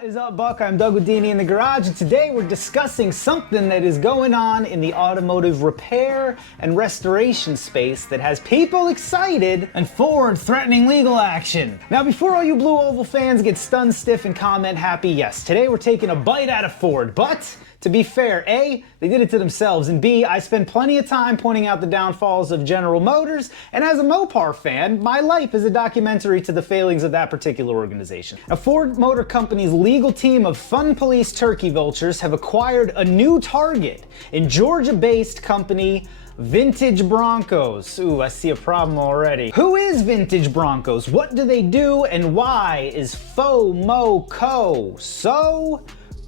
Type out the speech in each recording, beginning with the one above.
What is up, Buck? I'm Doug with D&E in the Garage, and today we're discussing something that is going on in the automotive repair and restoration space that has people excited and Ford threatening legal action. Now, before all you Blue Oval fans get stunned stiff and comment happy, yes, today we're taking a bite out of Ford, but to be fair, A, they did it to themselves, and B, I spend plenty of time pointing out the downfalls of General Motors, and as a Mopar fan, my life is a documentary to the failings of that particular organization. Now, Ford Motor Company's legal team of fun police turkey vultures have acquired a new target in Georgia-based company Vintage Broncos. Ooh, I see a problem already. Who is Vintage Broncos? What do they do? And why is FOMO so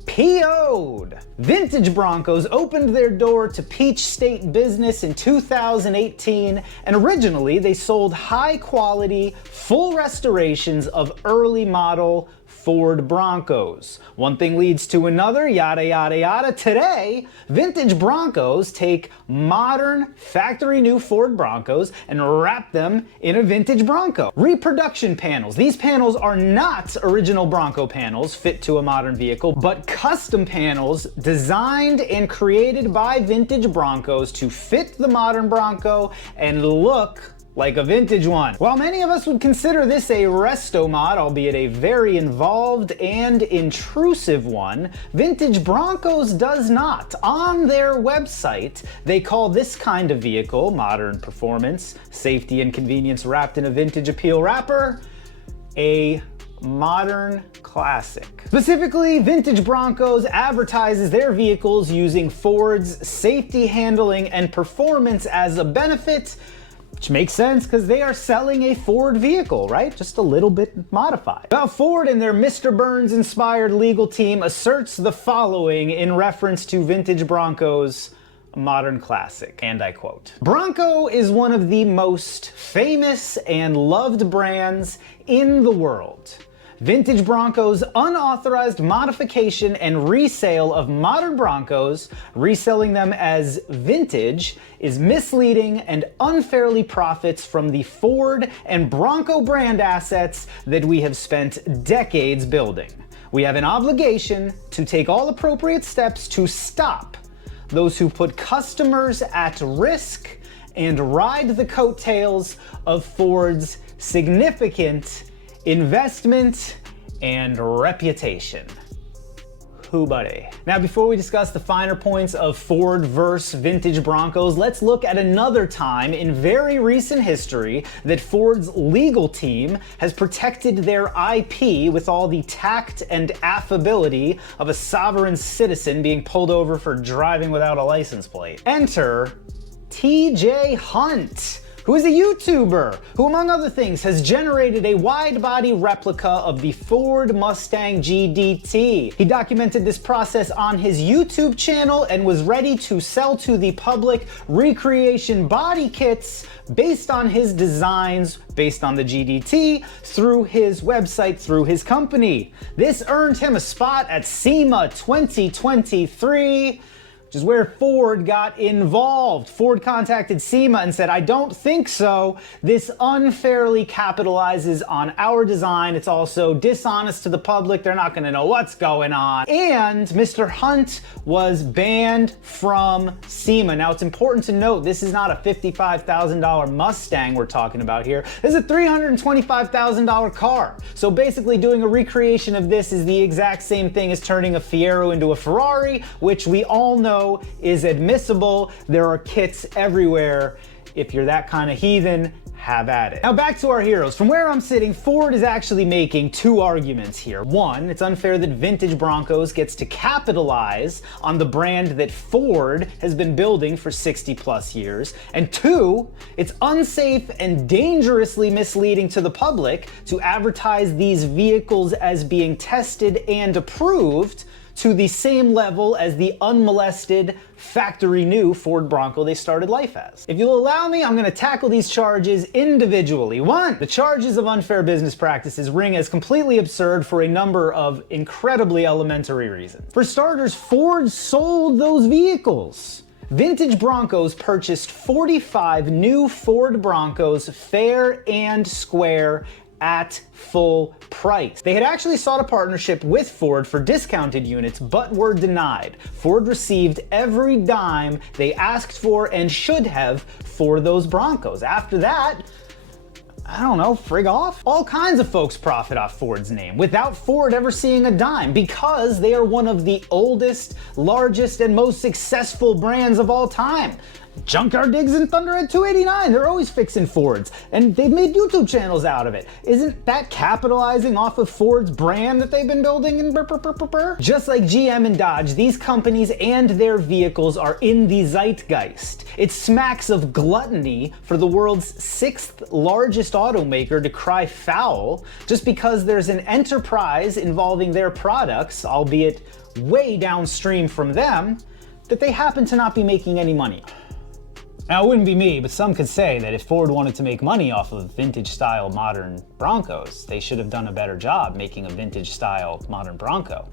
PO'd? Vintage Broncos opened their door to Peach State business in 2018, and originally they sold high-quality, full restorations of early model Ford Broncos. One thing leads to another, yada yada yada. Today, Vintage Broncos take modern, factory new Ford Broncos and wrap them in a vintage Bronco. Reproduction panels. These panels are not original Bronco panels fit to a modern vehicle, but custom panels designed and created by Vintage Broncos to fit the modern Bronco and look like a vintage one. While many of us would consider this a resto mod, albeit a very involved and intrusive one, Vintage Broncos does not. On their website, they call this kind of vehicle, modern performance, safety and convenience wrapped in a vintage appeal wrapper, a modern classic. Specifically, Vintage Broncos advertises their vehicles using Ford's safety, handling, and performance as a benefit, which makes sense because they are selling a Ford vehicle, right? Just a little bit modified. Well, Ford and their Mr. Burns-inspired legal team asserts the following in reference to Vintage Broncos, a modern classic, and I quote, "Bronco is one of the most famous and loved brands in the world. Vintage Broncos' unauthorized modification and resale of modern Broncos, reselling them as vintage, is misleading and unfairly profits from the Ford and Bronco brand assets that we have spent decades building. We have an obligation to take all appropriate steps to stop those who put customers at risk and ride the coattails of Ford's significant investment and reputation." Who buddy? Now, before we discuss the finer points of Ford versus Vintage Broncos, let's look at another time in very recent history that Ford's legal team has protected their IP with all the tact and affability of a sovereign citizen being pulled over for driving without a license plate. Enter TJ Hunt, who is a YouTuber who, among other things, has generated a wide-body replica of the Ford Mustang GDT. He documented this process on his YouTube channel and was ready to sell to the public recreation body kits based on his designs, based on the GDT, through his website, through his company. This earned him a spot at SEMA 2023, which is where Ford got involved. Ford contacted SEMA and said, "I don't think so. This unfairly capitalizes on our design. It's also dishonest to the public. They're not gonna know what's going on." And Mr. Hunt was banned from SEMA. Now, it's important to note, this is not a $55,000 Mustang we're talking about here. This is a $325,000 car. So basically doing a recreation of this is the exact same thing as turning a Fiero into a Ferrari, which we all know is admissible. There are kits everywhere. If you're that kind of heathen, have at it. Now back to our heroes. From where I'm sitting, Ford is actually making two arguments here. One, it's unfair that Vintage Broncos gets to capitalize on the brand that Ford has been building for 60 plus years. And two, it's unsafe and dangerously misleading to the public to advertise these vehicles as being tested and approved to the same level as the unmolested, factory new Ford Bronco they started life as. If you'll allow me, I'm going to tackle these charges individually. One, the charges of unfair business practices ring as completely absurd for a number of incredibly elementary reasons. For starters, Ford sold those vehicles. Vintage Broncos purchased 45 new Ford Broncos fair and square at full price. They had actually sought a partnership with Ford for discounted units, but were denied. Ford received every dime they asked for and should have for those Broncos. After that, I don't know, frig off? All kinds of folks profit off Ford's name without Ford ever seeing a dime because they are one of the oldest, largest, and most successful brands of all time. Junkyard Digs and Thunder at 289, they're always fixing Fords, and they've made YouTube channels out of it. Isn't that capitalizing off of Ford's brand that they've been building? And just like GM and Dodge, these companies and their vehicles are in the zeitgeist. It smacks of gluttony for the world's 6th largest automaker to cry foul just because there's an enterprise involving their products, albeit way downstream from them, that they happen to not be making any money. Now, it wouldn't be me, but some could say that if Ford wanted to make money off of vintage-style modern Broncos, they should have done a better job making a vintage-style modern Bronco.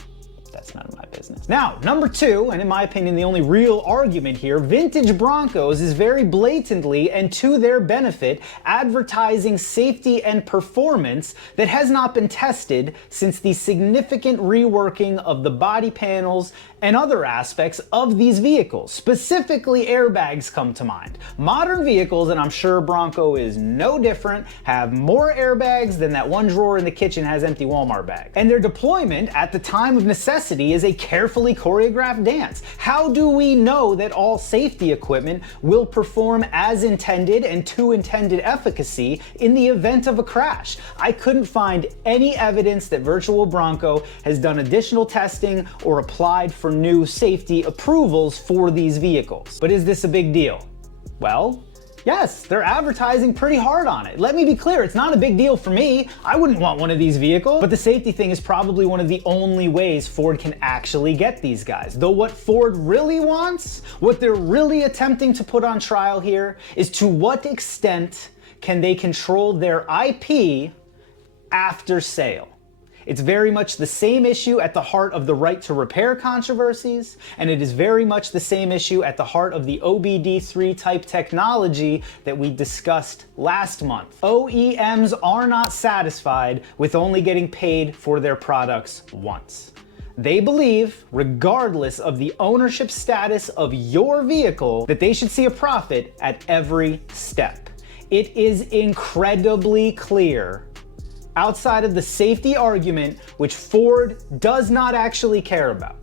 That's none of my business. Now, number 2, and in my opinion the only real argument here, vintage Broncos is very blatantly and to their benefit advertising safety and performance that has not been tested since the significant reworking of the body panels and other aspects of these vehicles. Specifically, airbags come to mind. Modern vehicles, and I'm sure Bronco is no different, have more airbags than that one drawer in the kitchen has empty Walmart bags. And their deployment at the time of necessity is a carefully choreographed dance. How do we know that all safety equipment will perform as intended and to intended efficacy in the event of a crash? I couldn't find any evidence that Virtual Bronco has done additional testing or applied for new safety approvals for these vehicles. But is this a big deal? Well, yes, they're advertising pretty hard on it. Let me be clear, it's not a big deal for me. I wouldn't want one of these vehicles, but the safety thing is probably one of the only ways Ford can actually get these guys. Though what Ford really wants, what they're really attempting to put on trial here, is to what extent can they control their IP after sale. It's very much the same issue at the heart of the right to repair controversies, and it is very much the same issue at the heart of the OBD3 type technology that we discussed last month. OEMs are not satisfied with only getting paid for their products once. They believe, regardless of the ownership status of your vehicle, that they should see a profit at every step. It is incredibly clear, outside of the safety argument, which Ford does not actually care about.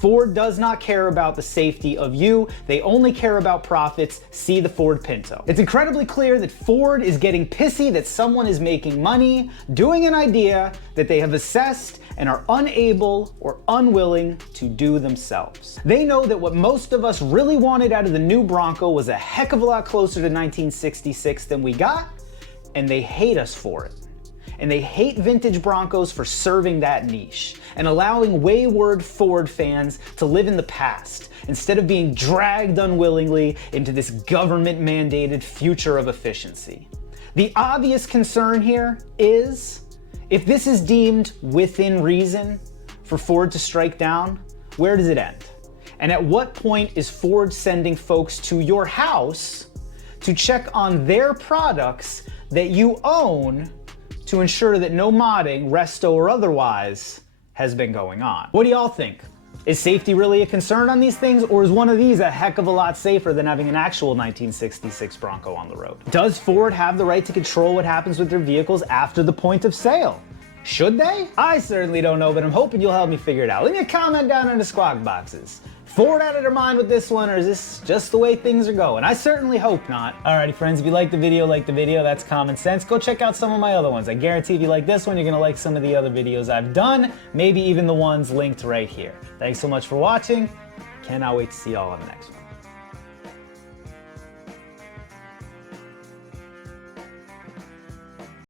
Ford does not care about the safety of you. They only care about profits. See the Ford Pinto. It's incredibly clear that Ford is getting pissy that someone is making money doing an idea that they have assessed and are unable or unwilling to do themselves. They know that what most of us really wanted out of the new Bronco was a heck of a lot closer to 1966 than we got, and they hate us for it. And they hate vintage Broncos for serving that niche and allowing wayward Ford fans to live in the past instead of being dragged unwillingly into this government-mandated future of efficiency. The obvious concern here is, if this is deemed within reason for Ford to strike down, where does it end? And at what point is Ford sending folks to your house to check on their products that you own to ensure that no modding, resto or otherwise, has been going on? What do y'all think? Is safety really a concern on these things, or is one of these a heck of a lot safer than having an actual 1966 Bronco on the road? Does Ford have the right to control what happens with their vehicles after the point of sale? Should they? I certainly don't know, but I'm hoping you'll help me figure it out. Leave me a comment down in the squawk boxes. Ford out of their mind with this one, or is this just the way things are going? I certainly hope not. Alrighty friends, if you like the video, that's common sense. Go check out some of my other ones. I guarantee if you like this one, you're gonna like some of the other videos I've done, maybe even the ones linked right here. Thanks so much for watching. Cannot wait to see y'all on the next one.